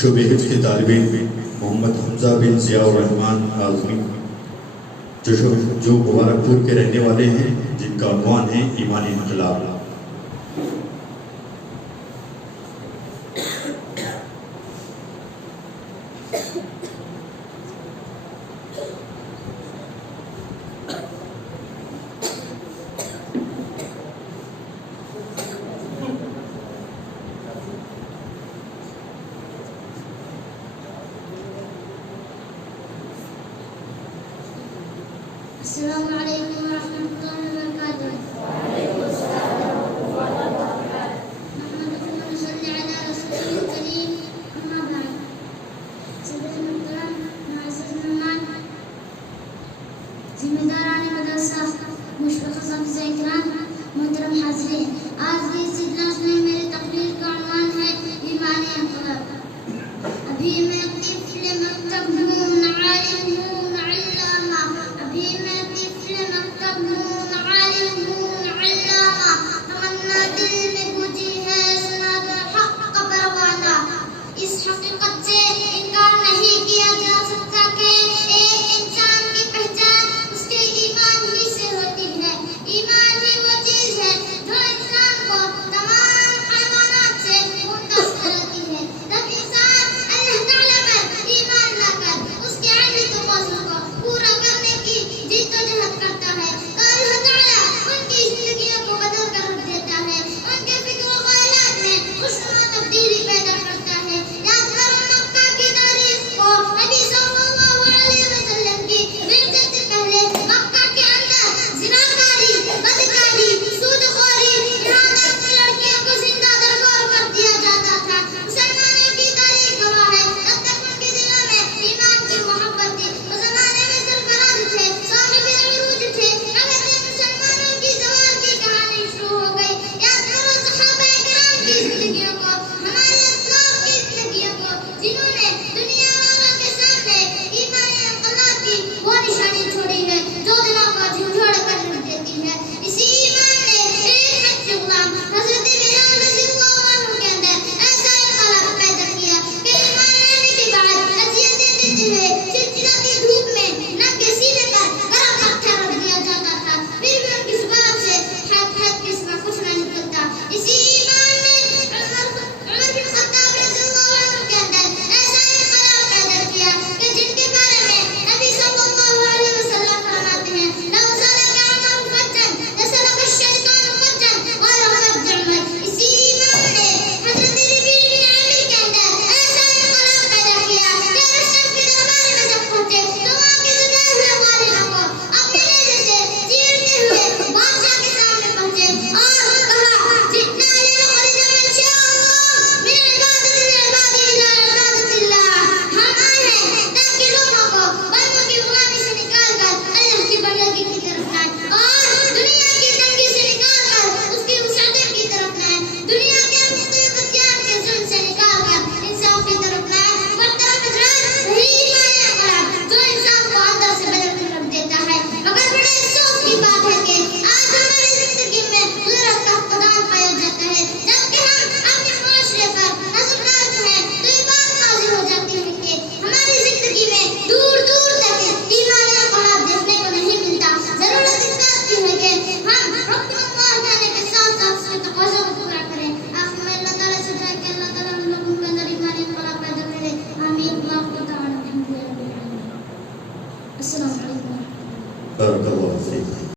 شعبہ حفظ کے طالب علم محمد حمزہ بن ضیاء الرحمن اعظمی جو مبارک پور کے رہنے والے ہیں، جن کا عنوان ہے ایمانی انقلاب۔ السلام علیکم ورحمۃ اللہ وبرکاتہ۔ وعلیکم السلام ورحمۃ اللہ وبرکاتہ۔ محمد صلی علی رسول الکریم، اما بعد۔ صدر محترم، معزز مہمان، ذمہ داران مدرسہ، مشفق اساتذہ اکرام، محترم حاضرین، آج کی اس اجلاس میں میری تقریر کا عنوان ہے ایمانی انقلاب۔ ابھی میں طفل مکتب ہوں، عالم ہوں، علامہ، ابھی میں طفل مکتب ہوں، عالم ہوں، علامہ، تمنا دل میں گونجی ہے، سنا دو حق کا پروانہ۔ اس حقیقت سے انکار نہیں کیا جا سکتا کہ ایک انسان کی پہچان اس کے ایمان ہی سے ہوتی ہے۔ ایمان ہی وہ چیز ہے جو انسان کو تمام حیوانات سے ممتاز کراتی ہے۔ جب انسان اللہ تعالیٰ پر ایمان لا کر اس کے عہد و فضل کو پورا کرنے کی جد و جہد کرتا ہے تو اللہ تعالیٰ ان کی زندگیوں کو بدل کر رکھ دیتا ہے، ان کے فکر و خیالات میں خوشنما تبدیلی پیدا کرتا ہے۔ یاد کرو مکہ کی تاریخ کو، نبی صلی اللہ علیہ وسلم کی بعثت سے پہلے مکہ کے اندر زناکاری، بدکاری، سودخوری، یہاں تک کہ لڑکیوں کو زندہ درگور کر دیا جاتا تھا۔ مسلمانوں کی تاریخ گواہ ہے، جب تک ان کے دلوں میں ایمان کی محبت تھی، اس زمانے میں سرفراز تھے، صاحب عروج تھے، مگر جب مسلمانوں کی زوال کی کہانی شروع ہو گئی، یاد کرو صحابہ کرام کی زندگیوں کو، ہمارے اسلاف کی زندگیوں کو، جنہوں نے دنیا والوں کے سامنے ایمانی انقلاب کی وہ نشانی چھوڑی ہے جو دلوں کو جھنجھوڑ کر رکھ دیتی ہے۔ اسی ایمان نے ایک حج غلام حضرت بلال رضی اللہ عنہ کے اندر ایسا انقلاب پیدا کیا کہ ایمان لانے کے بعد اذیتیں دیتے ہوئے چلچلاتی دھوپ میں ننگے سینے پر گرم پتھر رکھ دیا جاتا تھا، پھر بھی ان کی زبان سے حد کے سوا کچھ نہ نکلتا۔ اسی ایمان نے عمر بن خطاب رضی اللہ عنہ کے اندر ایسا انقلاب پیدا کیا کہ جن کے بارے میں نبی صلی اللہ علیہ وسلم فرماتے ہیں لو سلک عمر فجا لسلک الشیطان فجا غیر فج عمر۔ اسی ایمان نے حضرت ربیع بن عامر کے اندر ایسا انقلاب پیدا کیا کہ رستم کے دربار میں جب پہنچے تو وہاں کے ستائے ہوئے غالبوں کو اپنے نیزے سے چیرتے ہوئے بادشاہ کے سامنے پہنچے اور کہا جتنا لنخرج من شاء اللہ من عبادت العباد الى عبادت اللہ، ہم آئے ہیں تاکہ لوگوں کو بندوں کی غلامی سے نکال کر اللہ کی بندگی کی طرف لائیں اور دنیا کی تنگی سے نکال کر اس کی وسعتوں کی طرف لائیں، دنیا کے مختلف اختیار کے ظلم سے نکال کر انصاف کی طرف لائیں۔ محترم حضرات، وہی ایمانی انقلاب جو انسان کو اندر سے بدل کر رکھ دیتا ہے، مگر بڑے افسوس کی بات ہے کہ آج ہماری زندگی میں غیرت کا فقدان پایا جاتا ہے۔ جبکہ ہم اپنے معاشرے پر نظر ڈالتے ہیں تو یہ بات واضح ہو جاتی ہے کہ ہماری زندگی میں دور دور تک ایمانی انقلاب دیکھنے کو نہیں ملتا۔ ضرورت اس بات کی ہے کہ ہم حکم اللہ کہنے کے ساتھ ساتھ اس کے تقاضوں کو پورا کریں۔ آخر میں اللہ تعالیٰ سے دعا کہ اللہ تعالیٰ ہم لوگوں کے اندر ایمانی انقلاب پیدا کرے۔ آمین۔ واقع تعالیٰ الحمد للہ۔ السلام علیکم۔ بارک اللہ فیک۔